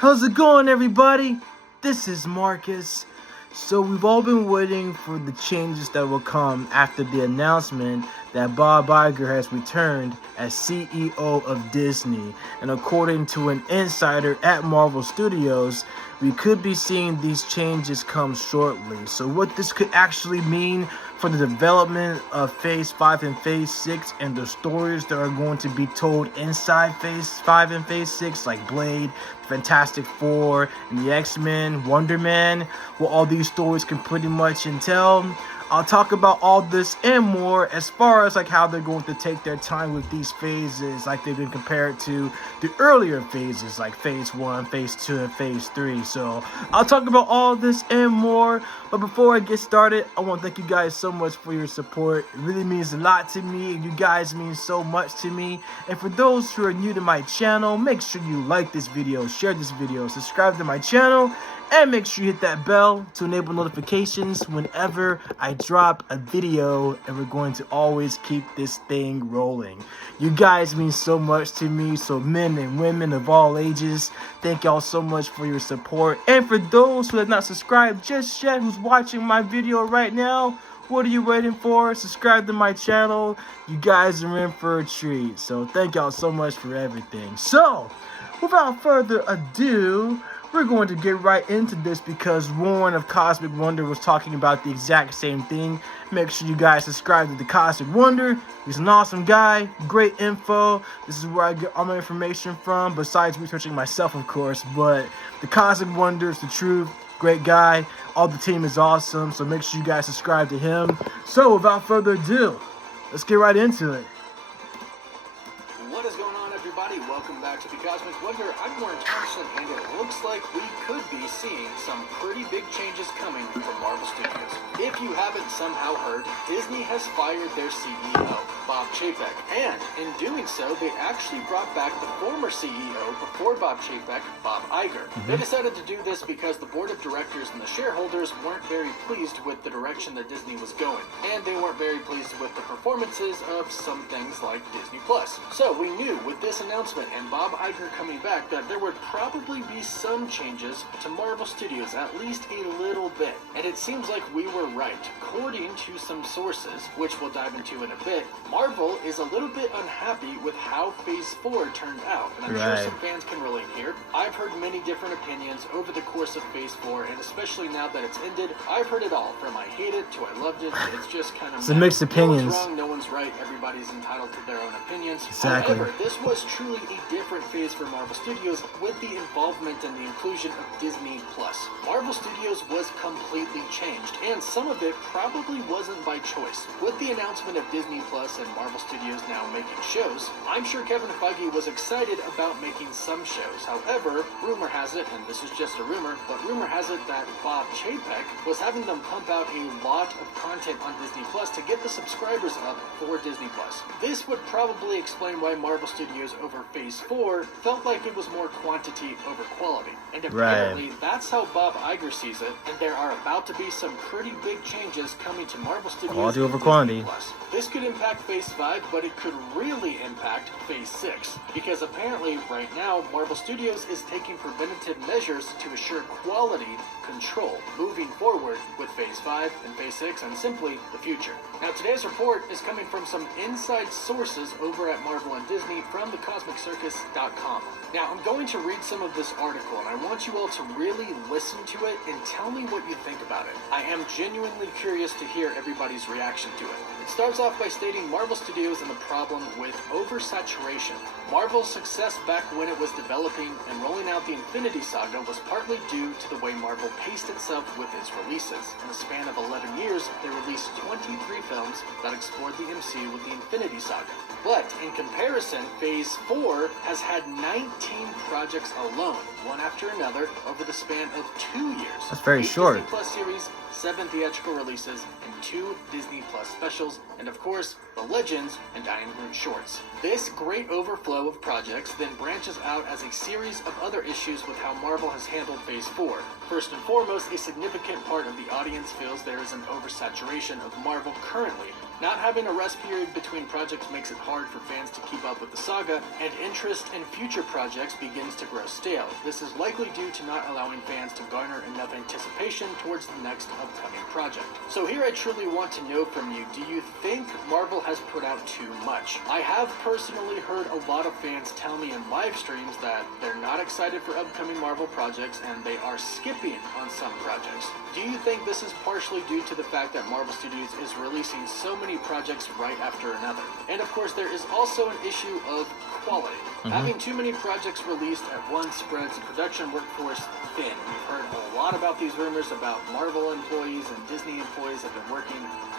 How's it going, everybody? This is Marcus. So we've all been waiting for the changes that will come after the announcement that Bob Igar has returned as CEO of Disney. And according to an insider at Marvel Studios, we could be seeing these changes come shortly. So what this could actually mean for the development of Phase 5 and Phase 6 and the stories that are going to be told inside Phase 5 and Phase 6, like Blade, Fantastic Four, and the X-Men, Wonder Man, what all these stories can pretty much entail. I'll talk about all this and more as far as like how they're going to take their time with these phases, like they've been compared to the earlier phases like Phase 1, Phase 2, and Phase 3. So I'll talk about all this and more. But before I get started, I want to thank you guys so much for your support. It really means a lot to me. You guys mean so much to me. And for those who are new to my channel, make sure you like this video, share this video, subscribe to my channel, and make sure you hit that bell to enable notifications whenever I drop a video, and we're going to always keep this thing rolling. You guys mean so much to me, so men and women of all ages, thank y'all so much for your support. And for those who have not subscribed just yet, who's watching my video right now, what are you waiting for? Subscribe to my channel. You guys are in for a treat. So thank y'all so much for everything. So, without further ado, we're going to get right into this because Warren of Cosmic Wonder was talking about the exact same thing. Make sure you guys subscribe to the Cosmic Wonder. He's an awesome guy, great info. This is where I get all my information from, besides researching myself, of course. But the Cosmic Wonder is the truth. Great guy. All the team is awesome, so make sure you guys subscribe to him. So without further ado, let's get right into it. What is going on, everybody? Welcome back to the Cosmic Wonder. I'm Warren Thompson, and it looks like we could be seeing some pretty big changes coming from Marvel Studios. If you haven't somehow heard, Disney has fired their CEO, Bob Chapek, and in doing so, they actually brought back the former CEO before Bob Chapek, Bob Igar. They decided to do this because the board of directors and the shareholders weren't very pleased with the direction that Disney was going, and they weren't very pleased with the performances of some things like Disney Plus. So we knew with this announcement and Bob Igar coming back that there would probably be some changes to Marvel Studios, at least a little bit. And it seems like we were right. According to some sources, which we'll dive into in a bit, Marvel is a little bit unhappy with how Phase 4 turned out. And I'm sure some fans can relate here. I've heard many different opinions over the course of Phase 4, and especially now that it's ended, I've heard it all. From I hate it to I loved it. It's just kind of... It's a mixed opinions. No one's wrong, no one's right. Everybody's entitled to their own opinions. Exactly. However, this was truly a different phase for Marvel Studios with the involvement and the inclusion of Disney Plus. Marvel Studios was completely changed, and some of it probably wasn't by choice. With the announcement of Disney Plus and Marvel Studios now making shows, I'm sure Kevin Feige was excited about making some shows. However, rumor has it, and this is just a rumor, but rumor has it that Bob Chapek was having them pump out a lot of content on Disney Plus to get the subscribers up for Disney Plus. This would probably explain why Marvel Studios over Phase 4 felt like it was more quantity over quality. And apparently that's how Bob Igar sees it, and there are about to be some pretty big changes coming to Marvel Studios Quality over and quantity. Disney Plus. This could impact Phase 5, but it could really impact Phase 6, because apparently right now Marvel Studios is taking preventative measures to assure quality control moving forward with Phase 5 and Phase 6 and simply the future. Now today's report is coming from some inside sources over at Marvel and Disney from thecosmiccircus.com. Now I'm going to read some of this article, and I want you all to really listen to it and tell me what you think about it. I am genuinely curious to hear everybody's reaction to it. It starts off by stating Marvel Studios and the problem with oversaturation. Marvel's success back when it was developing and rolling out the Infinity Saga was partly due to the way Marvel paced itself with its releases. In a span of 11 years, they released 23 films that explored the MCU with the Infinity Saga. But in comparison, Phase 4 has had 19 projects alone, one after another, over the span of 2 years. That's very 8 short. Disney Plus series, 7 theatrical releases, and 2 Disney Plus specials, and of course, the Legends and I Am Groot shorts. This great overflow of projects then branches out as a series of other issues with how Marvel has handled Phase 4. First and foremost, a significant part of the audience feels there is an oversaturation of Marvel currently, Not having a rest period between projects makes it hard for fans to keep up with the saga, and interest in future projects begins to grow stale. This is likely due to not allowing fans to garner enough anticipation towards the next upcoming project. So here I truly want to know from you, do you think Marvel has put out too much? I have personally heard a lot of fans tell me in live streams that they're not excited for upcoming Marvel projects and they are skipping on some projects. Do you think this is partially due to the fact that Marvel Studios is releasing so many projects right after another? And of course, there is also an issue of quality. Having too many projects released at once spreads the production workforce thin. We've heard a lot about these rumors about Marvel employees and Disney employees have been working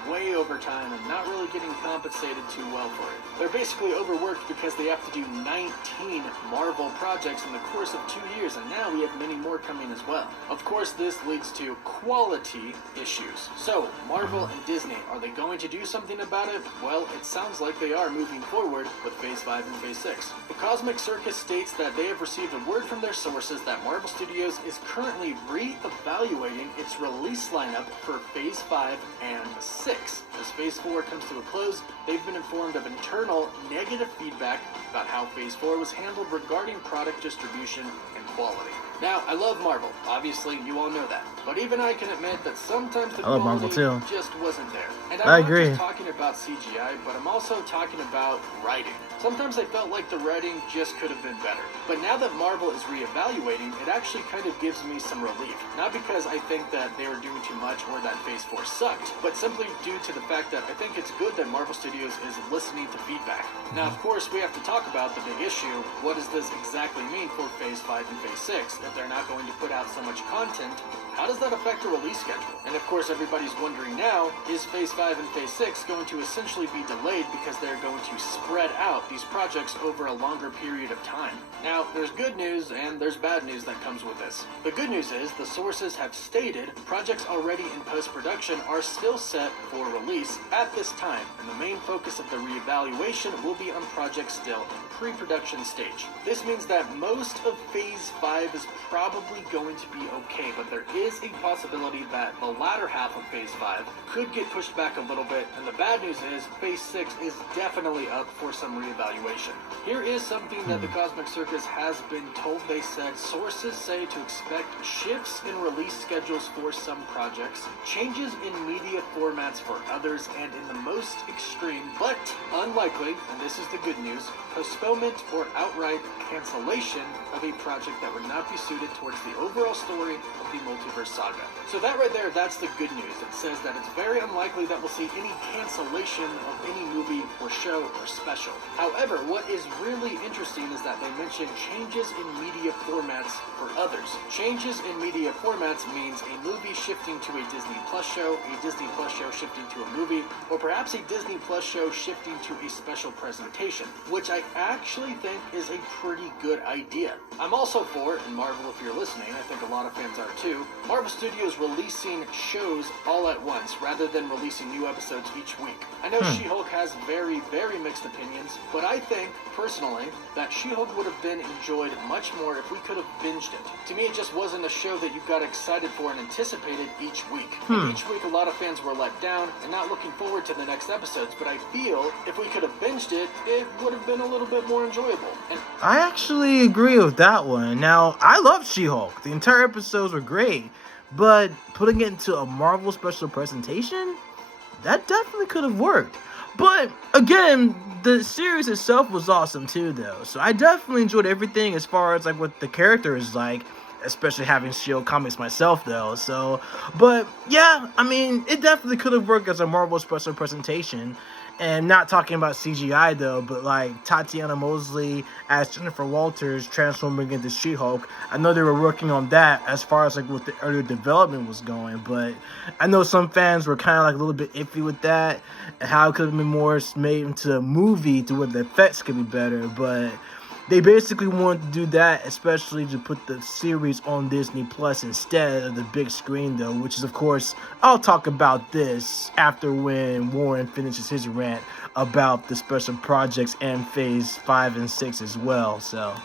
way overtime and not really getting compensated too well for it. They're basically overworked because they have to do 19 Marvel projects in the course of 2 years, and now we have many more coming as well. Of course, this leads to quality issues. So, Marvel and Disney, are they going to do something about it? Well, it sounds like they are moving forward with Phase 5 and Phase 6. The Cosmic Circus states that they have received a word from their sources that Marvel Studios is currently re-evaluating its release lineup for Phase 5 and 6. As Phase 4 comes to a close, they've been informed of internal negative feedback about how Phase 4 was handled regarding product distribution and quality. Now, I love Marvel. Obviously, you all know that. But even I can admit that sometimes the quality just wasn't there. And I'm not just talking about CGI, but I'm also talking about writing. Sometimes I felt like the writing just could have been better. But now that Marvel is reevaluating, it actually kind of gives me some relief. Not because I think that they were doing too much or that Phase 4 sucked, but simply due to the fact that I think it's good that Marvel Studios is listening to feedback. Now, of course, we have to talk about the big issue. What does this exactly mean for Phase 5 and Phase 6? If they're not going to put out so much content, how does that affect the release schedule? And of course, everybody's wondering now, is Phase 5 and Phase 6 going to essentially be delayed because they're going to spread out these projects over a longer period of time? Now, there's good news and there's bad news that comes with this. The good news is the sources have stated projects already in post-production are still set for release at this time, and the main focus of the reevaluation will be on projects still in pre-production stage. This means that most of Phase 5 is probably going to be okay, but there is a possibility that the latter half of Phase 5 could get pushed back a little bit, and the bad news is Phase 6 is definitely up for some reevaluation. Here is something that the Cosmic Circus has been told. They said sources say to expect shifts in release schedules for some projects, changes in media formats for others, and in the most extreme but unlikely, and this is the good news, postponement or outright cancellation of a project that would not be suited towards the overall story of the multiverse saga. So that right there, that's the good news. It says that it's very unlikely that we'll see any cancellation of any movie or show or special. However, what is really interesting is that they mention changes in media formats for others. Changes in media formats means a movie shifting to a Disney Plus show, a Disney Plus show shifting to a movie, or perhaps a Disney Plus show shifting to a special presentation, which I actually think is a pretty good idea. I'm also for, and Marvel, if you're listening, I think a lot of fans are too, Marvel Studios releasing shows all at once rather than releasing new episodes each week. I know SheHulk has very, very mixed opinions, but I think, personally, that SheHulk would have been enjoyed much more if we could have binged it. To me, it just wasn't a show that you got excited for and anticipated each week. And each week, a lot of fans were let down and not looking forward to the next episodes, but I feel if we could have binged it, it would have been a little bit more enjoyable. And I actually agree with that one. Now, I love She-Hulk. The entire episodes were great, but putting it into a Marvel special presentation, that definitely could have worked. But again, the series itself was awesome too, though. So I definitely enjoyed everything as far as like what the character is like, especially having SHIELD comics myself, though. So, but yeah, I mean, it definitely could have worked as a Marvel special presentation. And not talking about CGI, though, but like Tatiana Mosley as Jennifer Walters transforming into She-Hulk. I know they were working on that as far as like what the earlier development was going, but I know some fans were kind of like a little bit iffy with that and how it could have been more made into a movie to where the effects could be better. But they basically wanted to do that, especially to put the series on Disney Plus instead of the big screen, though, which is, of course, I'll talk about this after when Warren finishes his rant about the special projects and Phase 5 and 6 as well, so.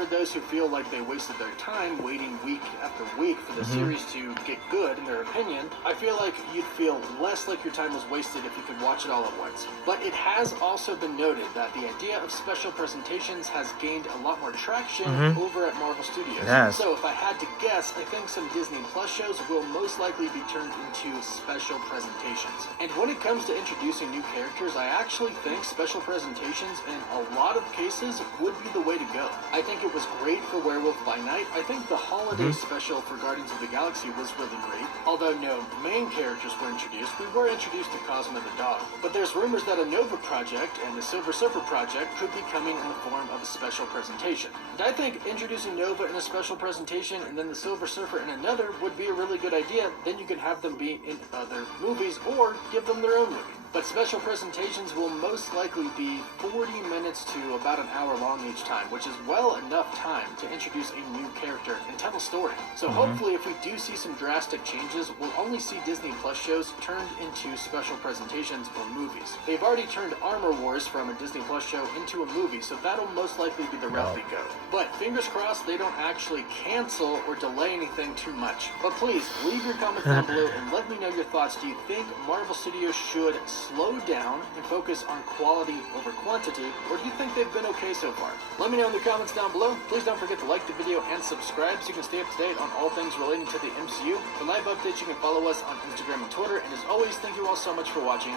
for those who feel like they wasted their time waiting week after week for the series to get good, in their opinion, I feel like you'd feel less like your time was wasted if you could watch it all at once. But it has also been noted that the idea of special presentations has gained a lot more traction over at Marvel Studios. Yes. So if I had to guess, I think some Disney Plus shows will most likely be turned into special presentations. And when it comes to introducing new characters, I actually think special presentations in a lot of cases would be the way to go. I think it was great for Werewolf by Night. I think the holiday special for Guardians of the Galaxy was really great. Although no main characters were introduced, we were introduced to Cosmo the dog. But there's rumors that a Nova project and the Silver Surfer project could be coming in the form of a special presentation. And I think introducing Nova in a special presentation and then the Silver Surfer in another would be a really good idea. Then you could have them be in other movies or give them their own movie. But special presentations will most likely be 40 minutes to about an hour long each time, which is well enough time to introduce a new character and tell a story. So hopefully if we do see some drastic changes, we'll only see Disney Plus shows turned into special presentations or movies. They've already turned Armor Wars from a Disney Plus show into a movie, so that'll most likely be the route they go. But fingers crossed they don't actually cancel or delay anything too much. But please, leave your comments down below and let me know your thoughts. Do you think Marvel Studios should slow down and focus on quality over quantity, or do you think they've been okay so far? Let me know in the comments down below. Please don't forget to like the video and subscribe so you can stay up to date on all things relating to the MCU. For live updates, you can follow us on Instagram and Twitter. And as always, thank you all so much for watching.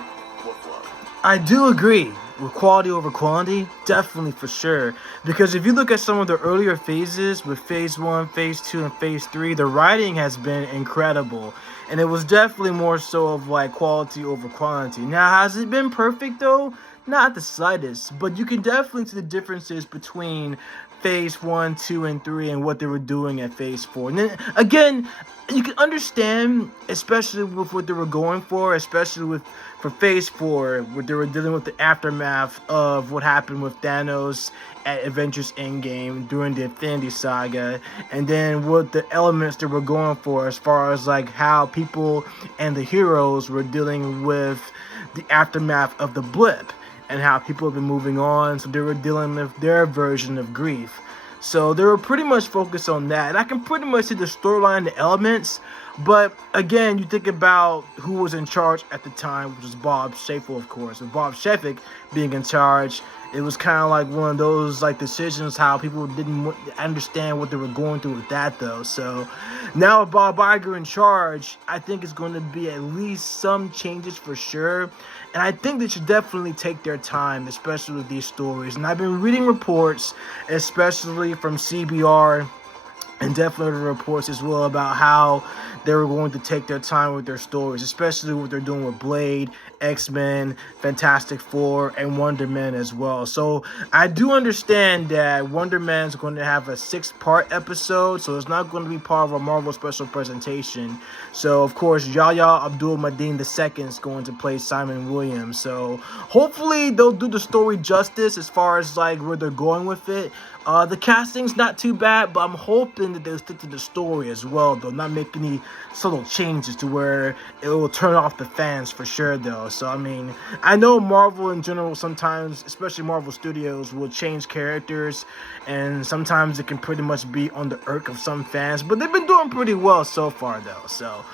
With love. I do agree with quality over quantity, definitely for sure. Because if you look at some of the earlier phases with Phase 1, Phase 2, and Phase 3, the writing has been incredible. And it was definitely more so of like quality over quantity. Now, has it been perfect though? Not the slightest. But you can definitely see the differences between Phase 1, 2, and 3 and what they were doing at Phase 4. And then, again, you can understand, especially with what they were going for, especially for Phase 4, where they were dealing with the aftermath of what happened with Thanos at Avengers Endgame during the Infinity Saga, and then what the elements they were going for as far as like how people and the heroes were dealing with the aftermath of the blip, and how people have been moving on, so they were dealing with their version of grief. So they were pretty much focused on that. And I can pretty much see the storyline, the elements. But again, you think about who was in charge at the time, which was Bob Igar, of course. With Bob Igar being in charge, it was kind of like one of those like decisions how people didn't understand what they were going through with that though. So now with Bob Igar in charge, I think it's going to be at least some changes for sure. And I think they should definitely take their time, especially with these stories. And I've been reading reports, especially from CBR, and definitely reports as well about how they were going to take their time with their stories, especially what they're doing with Blade, X-Men, Fantastic Four, and Wonder Man as well. So I do understand that Wonder Man is going to have a 6-part episode, so it's not going to be part of a Marvel special presentation. So of course, Yahya Abdul-Mateen II is going to play Simon Williams. So hopefully they'll do the story justice as far as like where they're going with it. The casting's not too bad, but I'm hoping that they'll stick to the story as well, though. Not make any subtle changes to where it will turn off the fans for sure, though. So, I mean, I know Marvel in general sometimes, especially Marvel Studios, will change characters, and sometimes it can pretty much be on the irk of some fans, but they've been doing pretty well so far, though. So,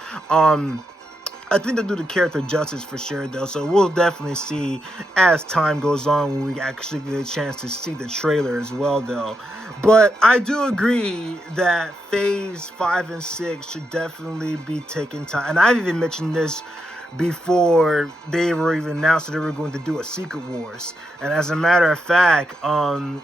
I think they'll do the character justice for sure, though. So we'll definitely see as time goes on when we actually get a chance to see the trailer as well, though. But I do agree that Phase 5 and 6 should definitely be taking time. And I didn't mention this before they were even announced that they were going to do a Secret Wars. And as a matter of fact,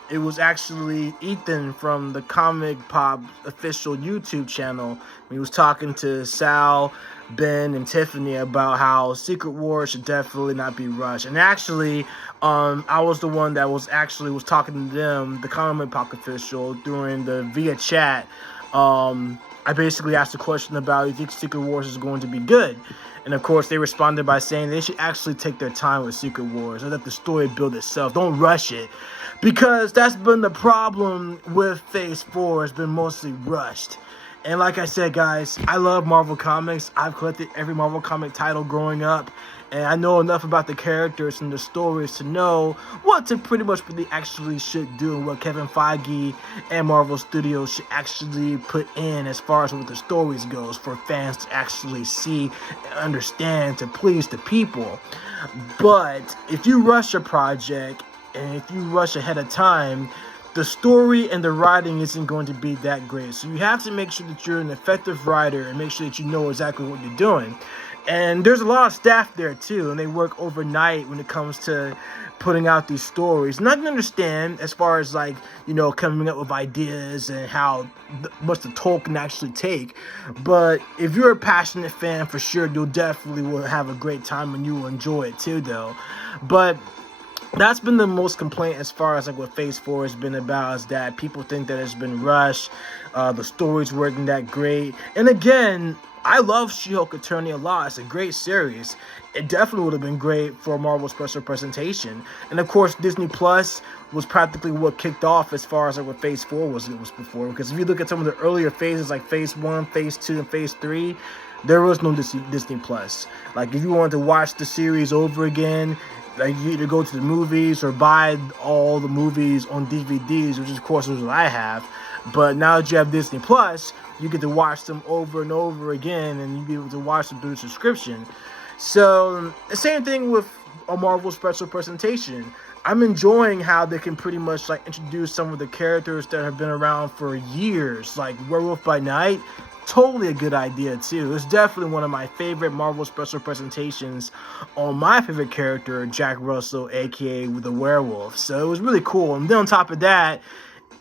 it was actually Ethan from the Comic Pop official YouTube channel. He was talking to Sal, Ben, and Tiffany about how Secret Wars should definitely not be rushed. And actually, I was the one that was talking to them, the Comic Pop official, during the via chat. I basically asked a question about, you think Secret Wars is going to be good? And of course, they responded by saying they should actually take their time with Secret Wars and let the story build itself. Don't rush it. Because that's been the problem with Phase 4. It's been mostly rushed. And like I said, guys, I love Marvel Comics. I've collected every Marvel comic title growing up, and I know enough about the characters and the stories to know what to pretty much what they actually should do and what Kevin Feige and Marvel Studios should actually put in as far as what the stories goes for fans to actually see and understand to please the people. But if you rush a project and if you rush ahead of time, the story and the writing isn't going to be that great. So you have to make sure that you're an effective writer and make sure that you know exactly what you're doing. And there's a lot of staff there too, and they work overnight when it comes to putting out these stories. And I can understand as far as like, coming up with ideas and how much the toll can actually take. But if you're a passionate fan, for sure, you'll definitely will have a great time and you will enjoy it too, though. But that's been the most complaint as far as like what Phase 4 has been about, is that people think that it's been rushed. The story's working that great. And again, I love She-Hulk Attorney a lot. It's a great series. It definitely would have been great for a Marvel special presentation. And of course, Disney Plus was practically what kicked off as far as like what Phase 4 was before. Because if you look at some of the earlier phases like Phase 1, Phase 2, and Phase 3, there was no Disney Plus. Like if you wanted to watch the series over again, like you either go to the movies or buy all the movies on DVDs, which of course is what I have. But now that you have Disney Plus, you get to watch them over and over again, and you'll be able to watch them through the subscription. So the same thing with a Marvel special presentation. I'm enjoying how they can pretty much like introduce some of the characters that have been around for years, like Werewolf by Night. Totally a good idea too. It's definitely one of my favorite Marvel special presentations on my favorite character, Jack Russell, aka the Werewolf. So it was really cool. And then on top of that,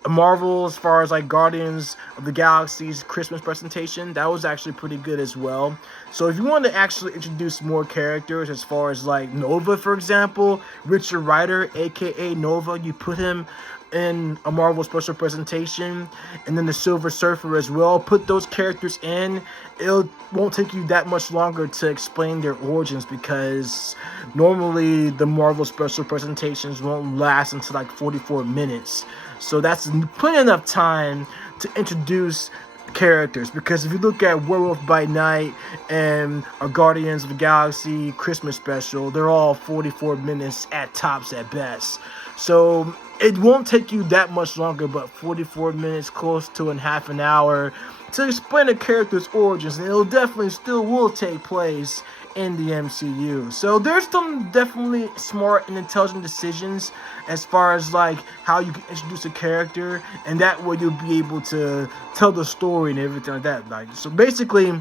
Marvel, as far as like Guardians of the Galaxy's Christmas presentation, that was actually pretty good as well. So if you want to actually introduce more characters, as far as like Nova, for example, Richard Rider, aka Nova, you put him in a Marvel special presentation, and then the Silver Surfer as well. Put those characters in. It won't take you that much longer to explain their origins, because normally the Marvel special presentations won't last until like 44 minutes. So that's plenty enough time to introduce characters, because if you look at Werewolf by Night and a Guardians of the Galaxy Christmas special, they're all 44 minutes at tops at best. So it won't take you that much longer, but 44 minutes, close to half an hour, to explain a character's origins, and it'll definitely still will take place in the MCU. So there's some definitely smart and intelligent decisions as far as like how you can introduce a character, and that way you'll be able to tell the story and everything like that. Like, so basically,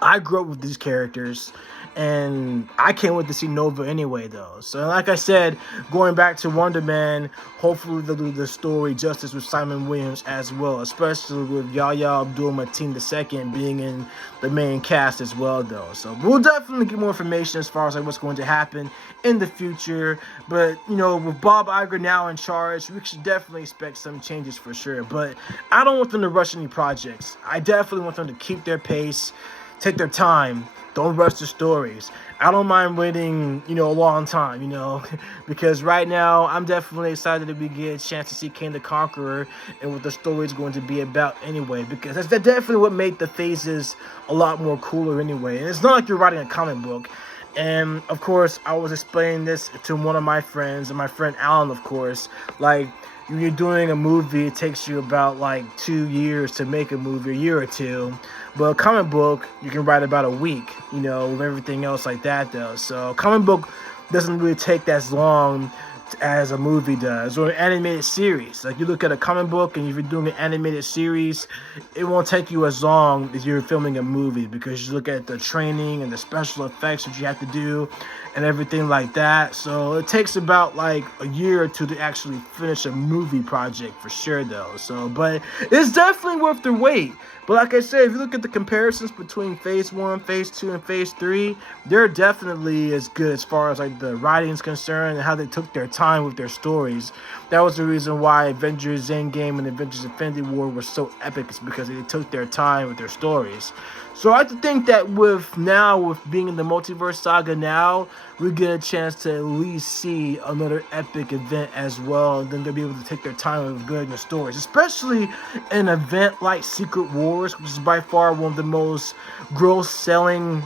I grew up with these characters, and I can't wait to see Nova anyway, though. So like I said, going back to Wonder Man, hopefully they'll do the story justice with Simon Williams as well, especially with Yahya Abdul-Mateen II being in the main cast as well, though. So we'll definitely get more information as far as like what's going to happen in the future. But, with Bob Igar now in charge, we should definitely expect some changes for sure. But I don't want them to rush any projects. I definitely want them to keep their pace, take their time. Don't rush the stories. I don't mind waiting, a long time, because right now I'm definitely excited that we get a chance to see Kang the Conqueror and what the story is going to be about anyway, because that's definitely what made the phases a lot more cooler anyway. And it's not like you're writing a comic book. And of course, I was explaining this to one of my friends, and my friend Alan, of course, like, when you're doing a movie, it takes you about like 2 years to make a movie, a year or two. But a comic book, you can write about a week, with everything else like that, though. So a comic book doesn't really take as long as a movie does, or an animated series. Like, you look at a comic book, and if you're doing an animated series, it won't take you as long as you're filming a movie, because you look at the training and the special effects that you have to do and everything like that. So it takes about like a year or two to actually finish a movie project for sure, though. So, but it's definitely worth the wait. But like I said, if you look at the comparisons between Phase 1, Phase 2, and Phase 3, they're definitely as good as far as like the writing is concerned and how they took their time with their stories. That was the reason why Avengers Endgame and Avengers Infinity War were so epic. It's because they took their time with their stories. So I like to think that with being in the multiverse saga now, we get a chance to at least see another epic event as well. And then they'll be able to take their time with good in the stories, especially an event like Secret War Wars, which is by far one of the most gross-selling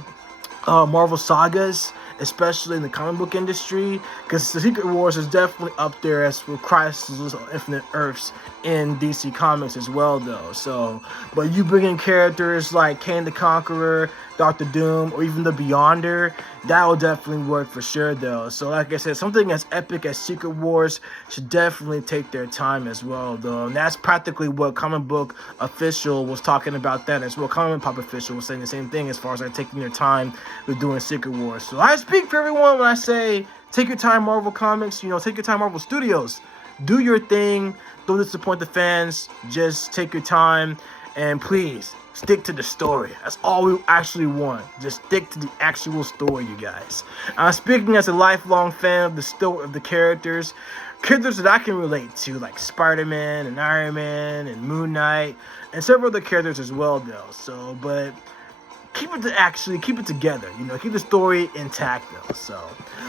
Marvel sagas, especially in the comic book industry, because the Secret Wars is definitely up there as for Crisis on Infinite Earths in DC Comics as well, though. So, but you bring in characters like Kane the Conqueror, Doctor Doom, or even the Beyonder, that will definitely work for sure, though. So, like I said, something as epic as Secret Wars should definitely take their time as well, though. And that's practically what Comic Book Official was talking about that as well. Comic Pop Official was saying the same thing as far as like taking their time with doing Secret Wars. So I speak for everyone when I say take your time, Marvel Comics. You know, take your time, Marvel Studios. Do your thing. Don't disappoint the fans. Just take your time, and please stick to the story. That's all we actually want. Just stick to the actual story, you guys. Speaking as a lifelong fan of the story of the characters that I can relate to, like Spider-Man and Iron Man and Moon Knight and several other characters as well, though. So, but keep it together, you know, keep the story intact, though. So,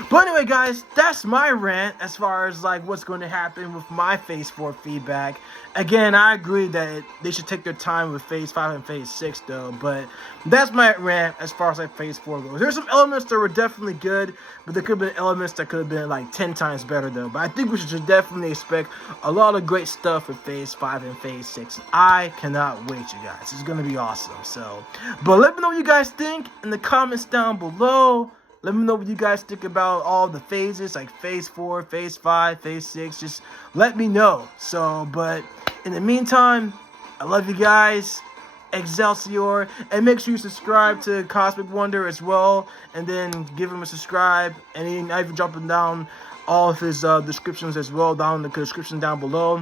but anyway, guys, that's my rant as far as like what's going to happen with my Phase 4 feedback. Again, I agree that they should take their time with Phase 5 and Phase 6, though, but that's my rant as far as like Phase 4 goes. There's some elements that were definitely good, but there could have been elements that could have been like 10 times better, though. But I think we should definitely expect a lot of great stuff with Phase 5 and Phase 6. I cannot wait, you guys. It's going to be awesome. So, but let me know what you guys think in the comments down below. Let me know what you guys think about all the phases, like Phase 4, Phase 5, Phase 6. Just let me know. So, but in the meantime, I love you guys. Excelsior. And make sure you subscribe to Cosmic Wonder as well. And then give him a subscribe. And even dropping down all of his descriptions as well, down in the description down below.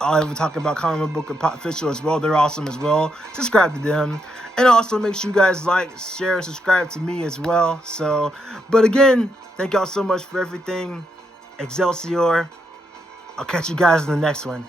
I'll even talk about Comic Book Official as well. They're awesome as well. Subscribe to them. And also make sure you guys like, share, and subscribe to me as well. So, but again, thank y'all so much for everything. Excelsior. I'll catch you guys in the next one.